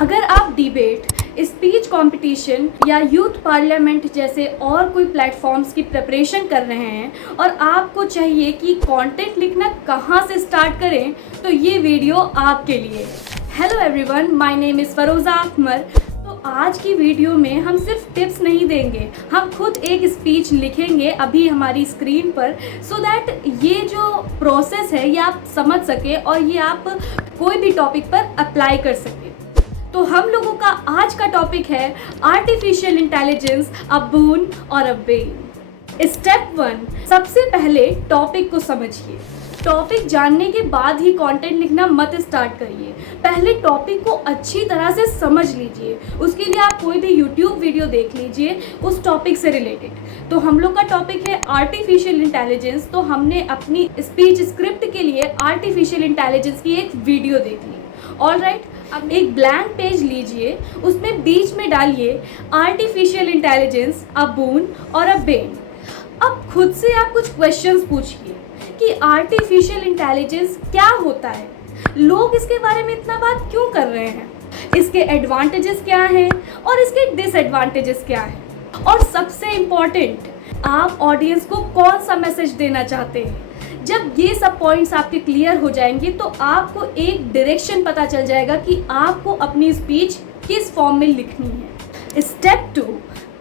अगर आप debate, speech competition या यूथ पार्लियामेंट जैसे और कोई प्लेटफॉर्म्स की प्रिपरेशन कर रहे हैं और आपको चाहिए कि कंटेंट लिखना कहाँ से स्टार्ट करें, तो ये वीडियो आपके लिए। Hello everyone, my name is Feroza Akmar. तो आज की वीडियो में हम सिर्फ टिप्स नहीं देंगे, हम खुद एक स्पीच लिखेंगे अभी हमारी स्क्रीन पर, सो दैट ये जो प्रोसेस है ये आप समझ सके और ये आप कोई भी टॉपिक पर अप्लाई कर सकें। तो हम लोगों का आज का टॉपिक है आर्टिफिशियल इंटेलिजेंस, अ बून और अ बेन। स्टेप 1, सबसे पहले टॉपिक को समझिए। टॉपिक जानने के बाद ही कंटेंट लिखना मत स्टार्ट करिए, पहले टॉपिक को अच्छी तरह से समझ लीजिए। उसके लिए आप कोई भी यूट्यूब वीडियो देख लीजिए उस टॉपिक से रिलेटेड। तो हम लोग का टॉपिक है आर्टिफिशियल इंटेलिजेंस, तो हमने अपनी स्पीच स्क्रिप्ट के लिए आर्टिफिशियल इंटेलिजेंस की एक वीडियो देख ली। ऑलराइट, अब एक ब्लैंक पेज लीजिए, उसमें बीच में डालिए आर्टिफिशियल इंटेलिजेंस, अ बून और अ बेन। अब खुद से आप कुछ क्वेश्चंस पूछिए कि आर्टिफिशियल इंटेलिजेंस क्या होता है, लोग इसके बारे में इतना बात क्यों कर रहे हैं, इसके एडवांटेजेस क्या हैं और इसके डिसएडवांटेजेस क्या हैं, और सबसे इम्पॉर्टेंट, आप ऑडियंस को कौन सा मैसेज देना चाहते हैं। जब ये सब पॉइंट्स आपके क्लियर हो जाएंगे तो आपको एक डायरेक्शन पता चल जाएगा कि आपको अपनी स्पीच किस फॉर्म में लिखनी है। स्टेप 2,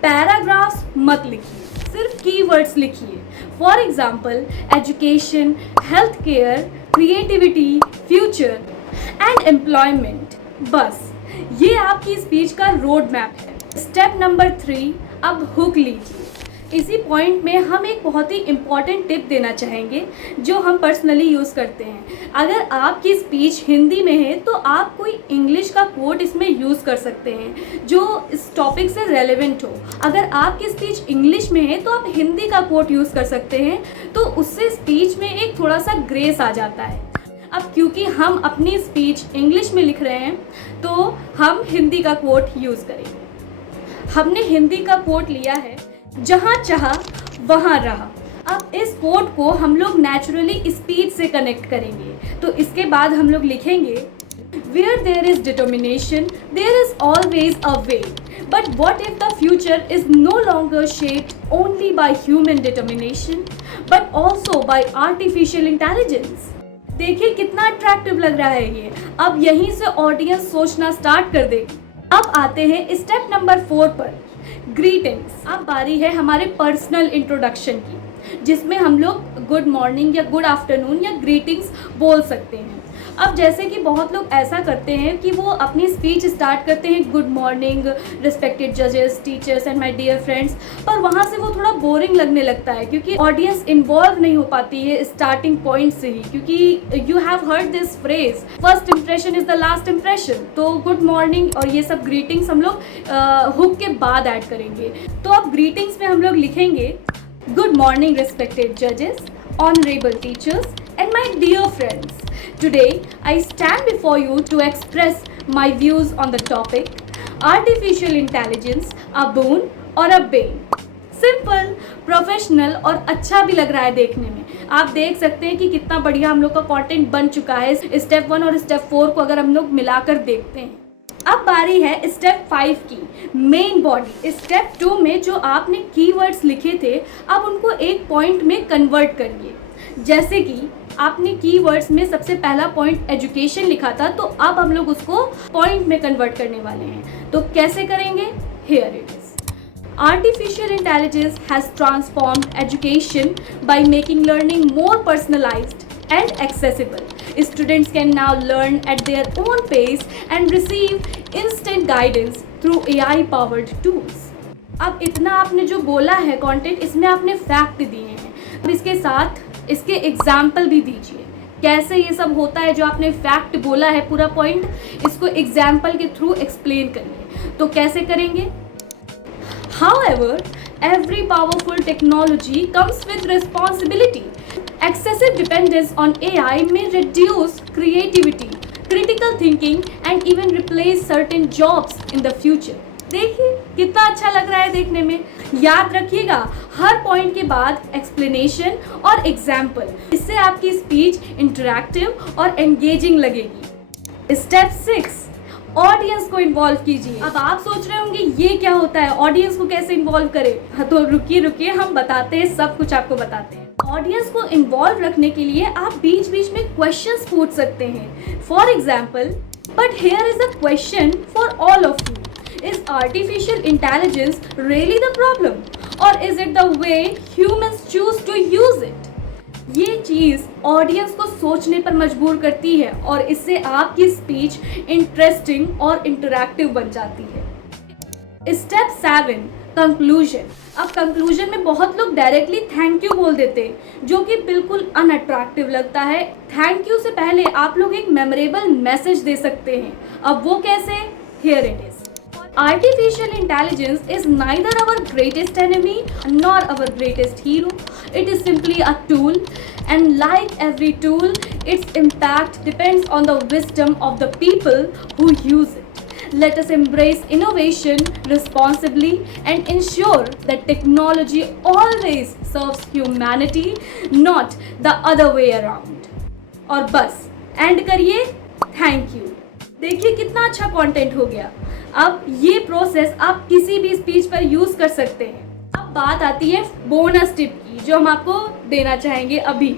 पैराग्राफ्स मत लिखिए, सिर्फ कीवर्ड्स लिखिए। For example, education, health care, creativity, future and employment. बस ये आपकी स्पीच का रोड मैप है। स्टेप नंबर 3, अब हुक लीजिए। इसी पॉइंट में हम एक बहुत ही इम्पॉर्टेंट टिप देना चाहेंगे जो हम पर्सनली यूज़ करते हैं। अगर आपकी स्पीच हिंदी में है तो आप कोई इंग्लिश का कोट इसमें यूज़ कर सकते हैं जो इस टॉपिक से रेलेवेंट हो। अगर आपकी स्पीच इंग्लिश में है तो आप हिंदी का कोट यूज़ कर सकते हैं, तो उससे स्पीच में एक थोड़ा सा ग्रेस आ जाता है। अब क्योंकि हम अपनी स्पीच इंग्लिश में लिख रहे हैं तो हम हिंदी का कोट यूज़ करेंगे। हमने हिंदी का कोट लिया है, जहाँ चाहा वहाँ रहा। अब इस कोट को हम लोग नेचुरली स्पीच से कनेक्ट करेंगे, तो इसके बाद हम लोग लिखेंगे Where there is determination, there is always a way. But what if the future is no longer shaped only by human determination, but also by artificial intelligence? देखिए कितना अट्रैक्टिव लग रहा है ये। अब यहीं से ऑडियंस सोचना स्टार्ट कर देगी। अब आते हैं स्टेप नंबर 4 पर, ग्रीटिंग्स। अब बारी है हमारे पर्सनल इंट्रोडक्शन की, जिसमें हम लोग गुड मॉर्निंग या गुड आफ्टरनून या ग्रीटिंग्स बोल सकते हैं। अब जैसे कि बहुत लोग ऐसा करते हैं कि वो अपनी स्पीच स्टार्ट करते हैं गुड मॉर्निंग रिस्पेक्टेड जजेस, teachers and my dear friends, पर वहाँ से वो थोड़ा बोरिंग लगने लगता है क्योंकि ऑडियंस इन्वॉल्व नहीं हो पाती है स्टार्टिंग पॉइंट से ही, क्योंकि you have heard this phrase, first impression is the last impression. तो गुड मॉर्निंग और ये सब ग्रीटिंग्स हम लोग हुक के बाद ऐड करेंगे। तो अब ग्रीटिंग्स में हम लोग लिखेंगे गुड मॉर्निंग रिस्पेक्टेड जजेस, honourable teachers and my dear friends, today I stand before you to express my views on the topic artificial intelligence, a boon or a bane. Simple, professional और अच्छा भी लग रहा है देखने में। आप देख सकते हैं कि कितना बढ़िया हम लोग का कंटेंट बन चुका है। स्टेप 1 और स्टेप 4 को अगर हम लोग मिलाकर देखते हैं। अब बारी है स्टेप 5 की, मेन बॉडी। स्टेप 2 में जो आपने कीवर्ड्स लिखे थे, अब उनको एक पॉइंट में कन्वर्ट करिए। जैसे कि आपने कीवर्ड्स में सबसे पहला पॉइंट एजुकेशन लिखा था, तो अब हम लोग उसको पॉइंट में कन्वर्ट करने वाले हैं। तो कैसे करेंगे? Here it is. Artificial intelligence has transformed education by making learning more personalised and accessible. Students can now learn at their own pace and receive instant guidance through AI powered tools. अब इतना आपने जो बोला है content, इसमें आपने fact दिए हैं, अब इसके साथ इसके एग्जाम्पल भी दीजिए। कैसे ये सब होता है जो आपने फैक्ट बोला है पूरा पॉइंट, इसको एग्जाम्पल के थ्रू एक्सप्लेन करिए। तो कैसे करेंगे? However, every powerful technology comes with responsibility. Excessive dependence on AI may reduce creativity, critical thinking, and even replace certain jobs in the future. देखिए कितना अच्छा लग रहा है देखने में। याद रखिएगा, हर पॉइंट के बाद एक्सप्लेनेशन और एग्जाम्पल, इससे आपकी स्पीच इंटरैक्टिव और एंगेजिंग लगेगी। स्टेप 6, ऑडियंस को इन्वॉल्व कीजिए। अब आप सोच रहे होंगे ये क्या होता है, ऑडियंस को कैसे इन्वॉल्व करें? हाँ, तो रुकिए हम बताते हैं, सब कुछ आपको बताते हैं। ऑडियंस को इन्वॉल्व रखने के लिए आप बीच बीच में क्वेश्चंस पूछ सकते हैं। For example, but here is a question for all of you, is artificial intelligence really the problem और is it the way humans choose to use it? ये चीज़ ऑडियंस को सोचने पर मजबूर करती है और इससे आपकी स्पीच इंटरेस्टिंग और इंटरैक्टिव बन जाती है। Step 7, conclusion. अब कंक्लूजन में बहुत लोग डायरेक्टली थैंक यू बोल देते हैं, जो कि बिल्कुल अनअट्रैक्टिव लगता है। थैंक यू से पहले आप लोग एक मेमोरेबल मैसेज दे सकते हैं। अब वो कैसे? Here it is. Artificial intelligence is neither our greatest enemy nor our greatest hero. It is simply a tool, and like every tool, its impact depends on the wisdom of the people who use it. Let us embrace innovation responsibly and ensure that technology always serves humanity, not the other way around. और बस and करिए, thank you. देखिए कितना अच्छा content हो गया। अब ये प्रोसेस आप किसी भी स्पीच पर यूज कर सकते हैं। अब बात आती है बोनस टिप की, जो हम आपको देना चाहेंगे अभी।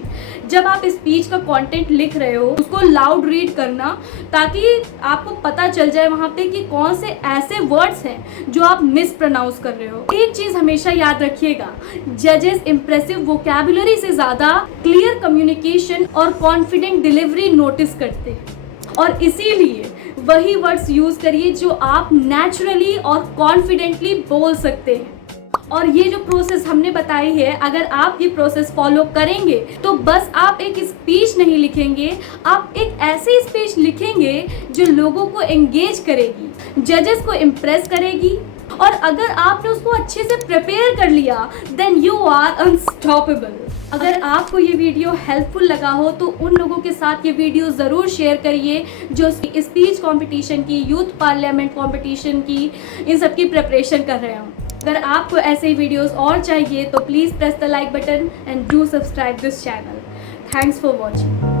जब आप स्पीच का कंटेंट लिख रहे हो, उसको लाउड रीड करना, ताकि आपको पता चल जाए वहाँ पे कि कौन से ऐसे वर्ड्स हैं जो आप मिस प्रोनाउंस कर रहे हो। एक चीज़ हमेशा याद रखिएगा, जजेस इंप्रेसिव वोकैबुलरी से ज़्यादा क्लियर कम्युनिकेशन और कॉन्फिडेंट डिलीवरी नोटिस करते हैं, और इसीलिए वही वर्ड्स यूज करिए जो आप नेचुरली और कॉन्फिडेंटली बोल सकते हैं। और ये जो प्रोसेस हमने बताई है, अगर आप ये प्रोसेस फॉलो करेंगे तो बस आप एक स्पीच नहीं लिखेंगे, आप एक ऐसी स्पीच लिखेंगे जो लोगों को एंगेज करेगी, जजेस को इम्प्रेस करेगी, और अगर आपने उसको अच्छे से प्रिपेयर कर लिया देन यू आर अनस्टॉपेबल। अगर आपको ये वीडियो हेल्पफुल लगा हो तो उन लोगों के साथ ये वीडियो ज़रूर शेयर करिए जो स्पीच कंपटीशन की, यूथ पार्लियामेंट कंपटीशन की, इन सब की प्रिपरेशन कर रहे हो। अगर आपको ऐसे वीडियोस और चाहिए तो please press the like button and do subscribe this channel. Thanks for watching.